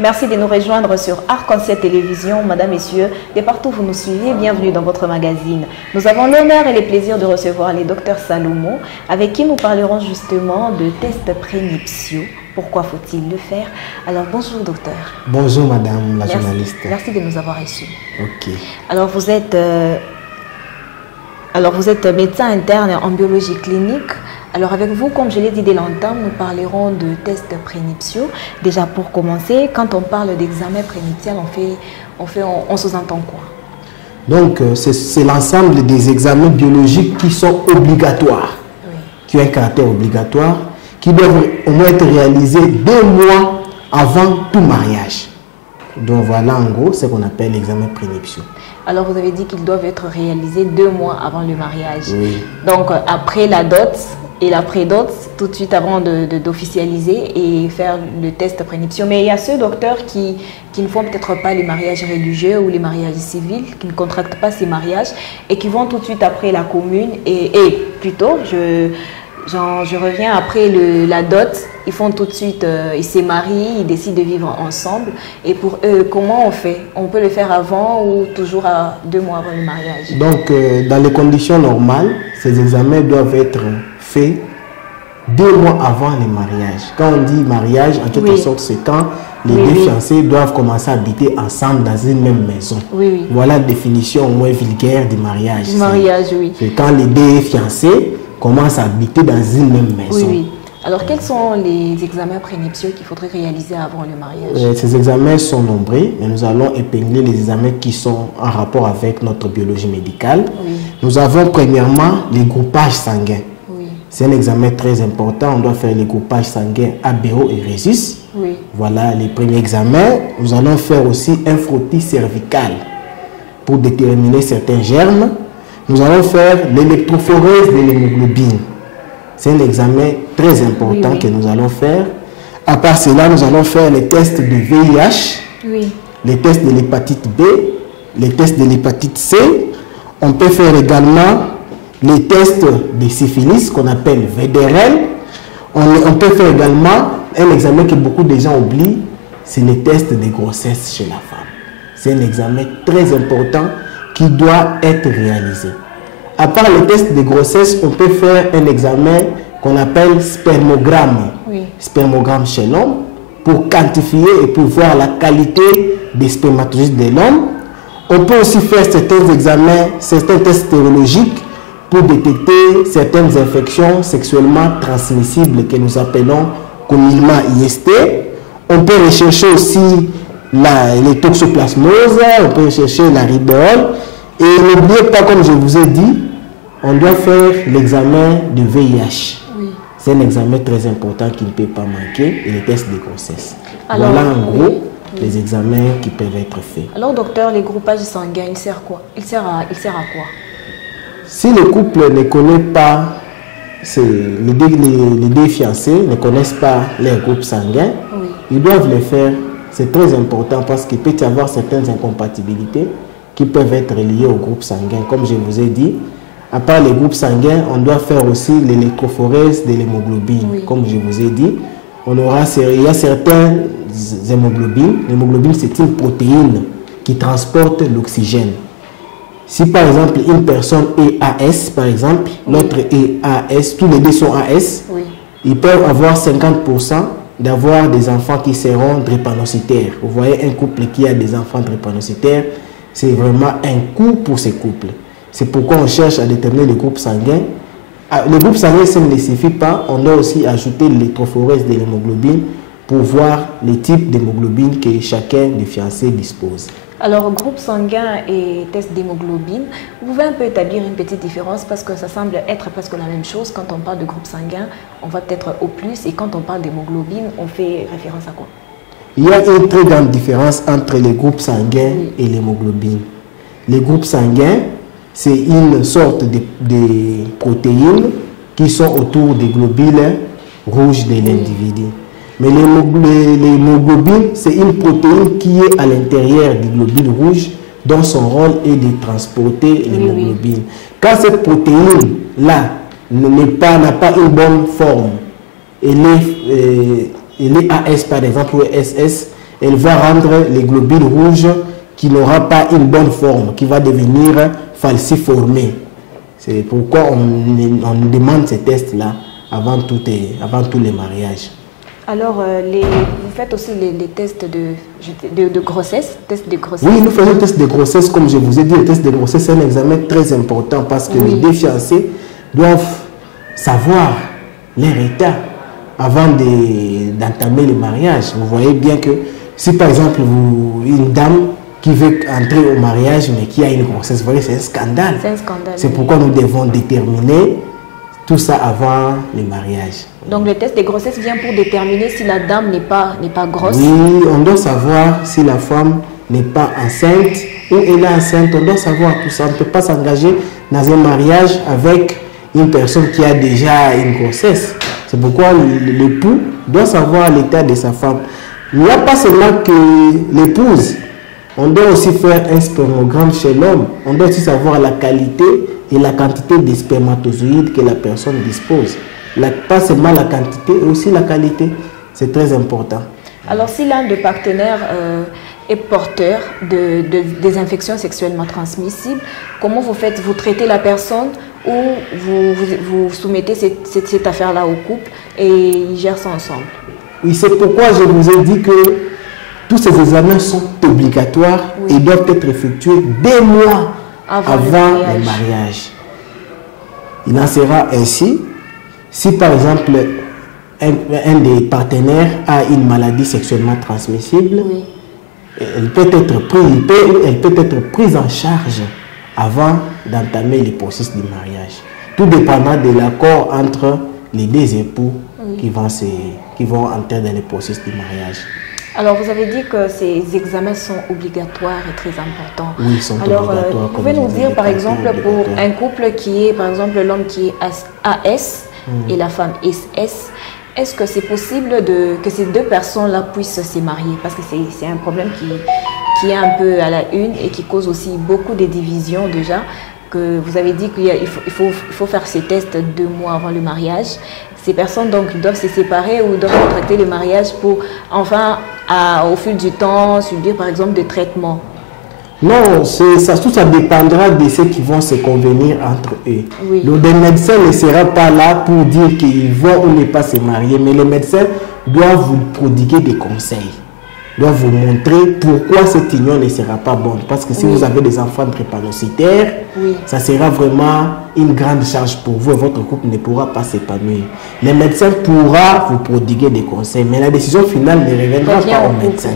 Merci de nous rejoindre sur Arc-en-Ciel Télévision. Madame, Messieurs, de partout vous nous suivez, bienvenue dans votre magazine. Nous avons l'honneur et le plaisir de recevoir les docteurs Salomon, avec qui nous parlerons justement de tests prénuptiaux. Pourquoi faut-il le faire? Alors, bonjour docteur. Bonjour madame la journaliste. Merci de nous avoir reçus. Ok. Alors, vous êtes médecin interne en biologie clinique. Alors avec vous, comme je l'ai dit dès longtemps, nous parlerons de tests prénuptiaux. Déjà pour commencer, quand on parle d'examen prénuptial, on sous-entend quoi? Donc c'est l'ensemble des examens biologiques qui sont obligatoires, oui, qui ont un caractère obligatoire, qui doivent au moins être réalisés 2 mois avant tout mariage. Donc voilà en gros ce qu'on appelle l'examen prénuptiaux. Alors vous avez dit qu'ils doivent être réalisés 2 mois avant le mariage. Oui. Donc après la dot et la pré-dot, tout de suite avant d'officialiser et faire le test prénuptiaux. Mais il y a ceux docteurs qui ne font peut-être pas les mariages religieux ou les mariages civils, qui ne contractent pas ces mariages et qui vont tout de suite après la commune et plutôt, je reviens après la dot, ils font tout de suite, ils se marient, ils décident de vivre ensemble. Et pour eux, comment on fait? On peut le faire avant ou toujours à 2 mois avant le mariage? Donc, dans les conditions normales, ces examens doivent être faits 2 mois avant le mariage. Quand on dit mariage, en quelque sorte, c'est quand les deux fiancés doivent commencer à habiter ensemble dans une même maison. Oui. Voilà la définition au moins vulgaire du mariage. Du mariage, oui. C'est quand les deux fiancés commencent à habiter dans une même maison. Oui. Alors, quels sont les examens prénuptiaux qu'il faudrait réaliser avant le mariage? Ces examens sont nombreux, mais nous allons épingler les examens qui sont en rapport avec notre biologie médicale. Oui. Nous avons premièrement les groupages sanguins. Oui. C'est un examen très important. On doit faire les groupages sanguins ABO et Rhésus. Oui. Voilà les premiers examens. Nous allons faire aussi un frottis cervical pour déterminer certains germes. Nous allons faire l'électrophorèse de l'hémoglobine. C'est un examen très important que nous allons faire. À part cela, nous allons faire les tests de VIH, les tests de l'hépatite B, les tests de l'hépatite C. On peut faire également les tests de syphilis qu'on appelle VDRL. On peut faire également un examen que beaucoup de gens oublient, c'est les tests de grossesse chez la femme. C'est un examen très important qui doit être réalisé. À part les tests de grossesse, on peut faire un examen qu'on appelle spermogramme. Spermogramme chez l'homme, pour quantifier et pour voir la qualité des spermatozoïdes de l'homme. On peut aussi faire certains examens, certains tests stérologiques pour détecter certaines infections sexuellement transmissibles que nous appelons communément IST. On peut rechercher aussi les toxoplasmoses, on peut rechercher la rubéole. Et n'oubliez pas, comme je vous ai dit, on doit faire l'examen de VIH. C'est un examen très important qui ne peut pas manquer et les tests de grossesse. Alors, voilà en gros les examens qui peuvent être faits. Alors docteur, les groupages sanguins, il sert à quoi? Il sert à quoi? Si le couple ne connaît pas, les deux fiancés ne connaissent pas leur groupe sanguin, ils doivent le faire. C'est très important parce qu'il peut y avoir certaines incompatibilités qui peuvent être liées au groupe sanguin. Comme je vous ai dit, à part les groupes sanguins, on doit faire aussi l'électrophorèse de l'hémoglobine. Comme je vous ai dit, il y a certaines hémoglobines. L'hémoglobine, c'est une protéine qui transporte l'oxygène. Si par exemple une personne est AS, par exemple, l'autre est AS, tous les deux sont AS, ils peuvent avoir 50% d'avoir des enfants qui seront drépanocytaires. Vous voyez, un couple qui a des enfants drépanocytaires, c'est vraiment un coût pour ces couples. C'est pourquoi on cherche à déterminer le groupe sanguin. Le groupe sanguin, ça ne suffit pas. On doit aussi ajouter l'électrophorèse de l'hémoglobine pour voir les types d'hémoglobine que chacun des fiancés dispose. Alors, groupe sanguin et test d'hémoglobine, vous pouvez un peu établir une petite différence parce que ça semble être presque la même chose. Quand on parle de groupe sanguin, on va peut-être au plus, et quand on parle d'hémoglobine, on fait référence à quoi? Il y a une très grande différence entre les groupes sanguins et l'hémoglobine. Les groupes sanguins, c'est une sorte de protéines qui sont autour des globules rouges de l'individu. Mais l'hémoglobine, c'est une protéine qui est à l'intérieur des globules rouges, dont son rôle est de transporter l'hémoglobine. Quand cette protéine-là n'a pas une bonne forme, elle est AS par exemple ou SS, elle va rendre les globules rouges qui n'aura pas une bonne forme, qui va devenir falciformé. C'est pourquoi on demande ces tests-là avant tous les mariages. Alors, vous faites aussi les tests de grossesse, tests de grossesse? Oui, nous faisons le test de grossesse. Comme je vous ai dit, le test de grossesse, c'est un examen très important parce que les deux fiancés doivent savoir leur état avant d'entamer le mariage. Vous voyez bien que si par exemple une dame qui veut entrer au mariage mais qui a une grossesse, vous voyez, c'est un scandale. C'est un scandale. C'est pourquoi nous devons déterminer tout ça avant le mariage. Donc le test de grossesse vient pour déterminer si la dame n'est pas grosse? Oui, on doit savoir si la femme n'est pas enceinte ou elle est enceinte. On doit savoir tout ça. On ne peut pas s'engager dans un mariage avec une personne qui a déjà une grossesse. C'est pourquoi l'époux doit savoir l'état de sa femme. Il n'y a pas seulement que l'épouse. On doit aussi faire un spermogramme chez l'homme. On doit aussi savoir la qualité et la quantité de spermatozoïdes que la personne dispose. Pas seulement la quantité, mais aussi la qualité. C'est très important. Alors, si l'un des partenaires est porteur des infections sexuellement transmissibles, comment vous faites? Vous traitez la personne ou vous soumettez cette affaire-là au couple et ils gèrent ça ensemble? Oui, c'est pourquoi je vous ai dit que tous ces examens sont obligatoires et doivent être effectués 2 mois avant le mariage. Il en sera ainsi si par exemple un des partenaires a une maladie sexuellement transmissible. Elle peut être prise en charge avant d'entamer le processus du mariage. Tout dépendra de l'accord entre les deux époux qui vont entrer dans le processus du mariage. Alors, vous avez dit que ces examens sont obligatoires et très importants. Oui, ils sont obligatoires. Vous pouvez nous dire, par exemple, pour un couple qui est, par exemple, l'homme qui est AS et la femme SS, est-ce que c'est possible que ces deux personnes-là puissent se marier? Parce que c'est un problème qui est un peu à la une et qui cause aussi beaucoup de divisions déjà. Que vous avez dit qu'il faut faire ces tests 2 mois avant le mariage. Ces personnes donc doivent se séparer ou doivent contracter le mariage pour enfin, au fil du temps, subir par exemple des traitements? Non, tout ça dépendra de ceux qui vont se convenir entre eux. Oui. Le médecin ne sera pas là pour dire qu'ils vont ou ne pas se marier, mais les médecins doivent vous prodiguer des conseils, doivent vous montrer pourquoi cette union ne sera pas bonne. Parce que si vous avez des enfants drépanocytaires, ça sera vraiment une grande charge pour vous et votre couple ne pourra pas s'épanouir. Les médecins pourront vous prodiguer des conseils, mais la décision finale ne reviendra pas au médecin.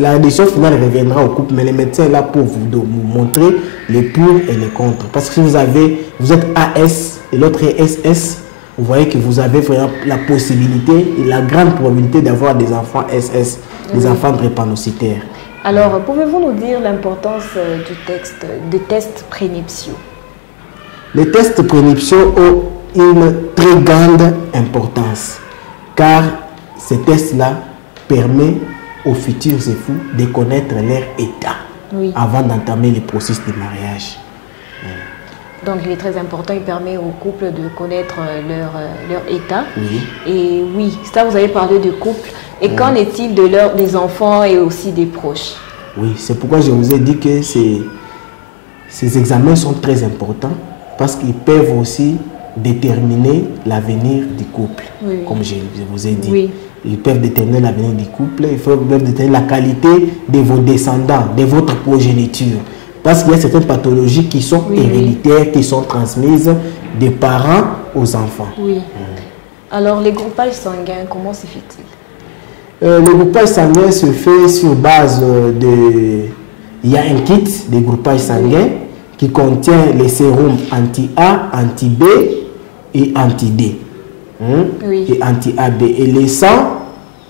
La décision finale reviendra au couple, mais les médecins sont là pour vous montrer les pour et les contre. Parce que si vous êtes AS et l'autre est SS, vous voyez que vous avez vraiment la possibilité et la grande probabilité d'avoir des enfants SS, des enfants drépanocytaires. Alors, pouvez-vous nous dire l'importance des tests prénuptiaux? Les tests prénuptiaux ont une très grande importance, car ces tests-là permettent aux futurs époux de connaître leur état avant d'entamer le processus du mariage. Donc il est très important, il permet au couple de connaître leur état. Et oui, ça vous avez parlé de couple. Et qu'en est-il des enfants et aussi des proches? Oui, c'est pourquoi je vous ai dit que ces examens sont très importants parce qu'ils peuvent aussi déterminer l'avenir du couple, comme je vous ai dit. Ils peuvent déterminer l'avenir du couple, ils peuvent déterminer la qualité de vos descendants, de votre progéniture. Parce qu'il y a certaines pathologies qui sont héréditaires, qui sont transmises des parents aux enfants. Alors, les groupages sanguins, comment se fait-il? Le groupage sanguin se fait sur base de... Il y a un kit de groupage sanguin qui contient les sérums anti-A, anti-B et anti-D. Et anti-AB. Et le sang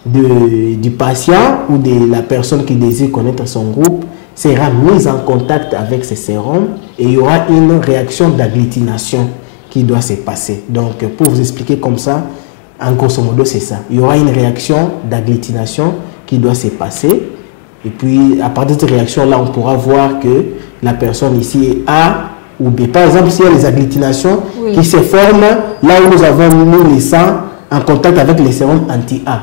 du patient ou de la personne qui désire connaître son groupe sera mis en contact avec ces sérums et il y aura une réaction d'agglutination qui doit se passer. Donc, pour vous expliquer comme ça, en grosso modo, c'est ça. Il y aura une réaction d'agglutination qui doit se passer. Et puis, à partir de cette réaction-là, on pourra voir que la personne ici est A ou B. Par exemple, s'il y a les agglutinations qui se forment là où nous avons mis le sang en contact avec les sérums anti-A.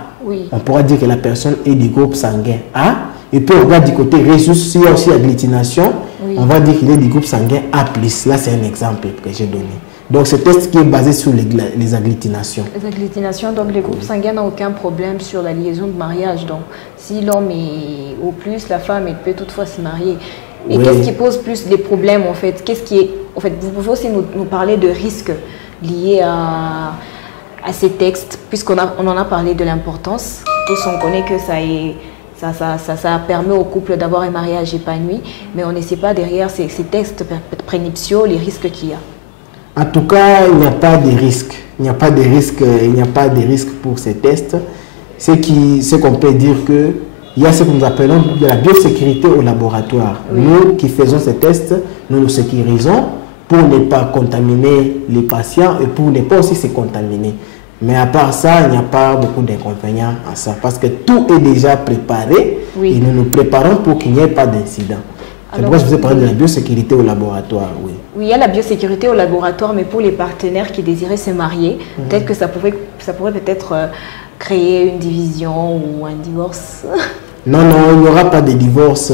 on pourra dire que la personne est du groupe sanguin A. Et puis on va du côté résus, s'il y a aussi agglutination, on va dire qu'il est du groupe sanguin A+. Là, c'est un exemple que j'ai donné. Donc, ce test qui est basé sur les agglutinations. Les agglutinations, donc les groupes sanguins n'ont aucun problème sur la liaison de mariage. Donc, si l'homme est au plus, la femme, elle peut toutefois se marier. Et qu'est-ce qui pose plus des problèmes, en fait? Qu'est-ce qui est... En fait, vous pouvez aussi nous parler de risques liés à ces textes, puisqu'on en a parlé de l'importance. Tous, on connaît que ça permet au couple d'avoir un mariage épanoui, mais on ne sait pas derrière ces textes prénuptiaux les risques qu'il y a. En tout cas, il n'y a pas de risque. Il n'y a pas de risque pour ces tests. Ce qu'on peut dire que il y a ce que nous appelons de la biosécurité au laboratoire. Nous qui faisons ces tests, nous nous sécurisons pour ne pas contaminer les patients et pour ne pas aussi se contaminer. Mais à part ça, il n'y a pas beaucoup d'inconvénients à ça parce que tout est déjà préparé et nous nous préparons pour qu'il n'y ait pas d'incident. C'est pourquoi je vous ai parlé de la biosécurité au laboratoire. Oui, il y a la biosécurité au laboratoire, mais pour les partenaires qui désiraient se marier, peut-être que ça pourrait peut-être créer une division ou un divorce. Non, il n'y aura pas de divorce.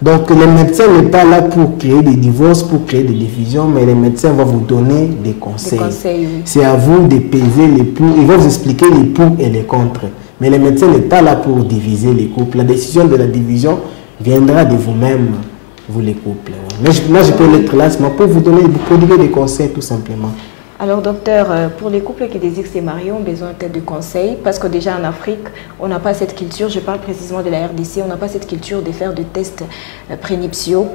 Donc, le médecin n'est pas là pour créer des divorces, pour créer des divisions, mais les médecins vont vous donner des conseils. C'est à vous de peser les pour. Ils vont vous expliquer les pour et les contre. Mais le médecin n'est pas là pour diviser les couples. La décision de la division viendra de vous-même, vous les couples. Mais moi, je peux être là pour vous donner, vous prodiguer des conseils tout simplement. Alors docteur, pour les couples qui désirent se marier, ont besoin peut-être de conseils parce que déjà en Afrique, on n'a pas cette culture, je parle précisément de la RDC, on n'a pas cette culture de faire des tests prénuptiaux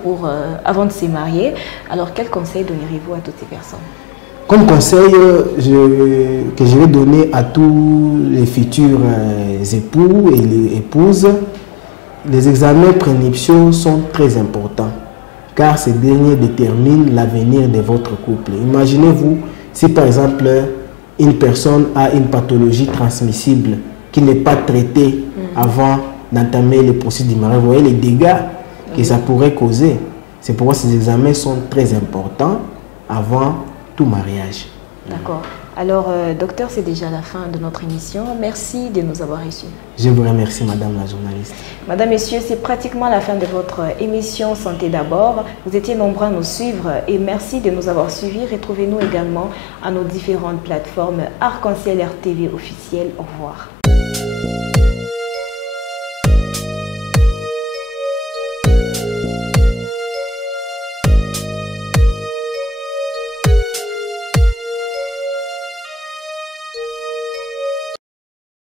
avant de se marier. Alors quels conseils donneriez-vous à toutes ces personnes? Comme conseil que je vais donner à tous les futurs époux et les épouses, les examens prénuptiaux sont très importants car ces derniers déterminent l'avenir de votre couple. Imaginez-vous si par exemple une personne a une pathologie transmissible qui n'est pas traitée avant d'entamer le processus du mariage. Vous voyez les dégâts que ça pourrait causer. C'est pourquoi ces examens sont très importants avant tout mariage. D'accord. Alors, docteur, c'est déjà la fin de notre émission. Merci de nous avoir reçus. Je vous remercie, madame la journaliste. Madame, messieurs, c'est pratiquement la fin de votre émission Santé d'abord. Vous étiez nombreux à nous suivre et merci de nous avoir suivis. Retrouvez-nous également à nos différentes plateformes Arc-en-Ciel RTV officielles. Au revoir.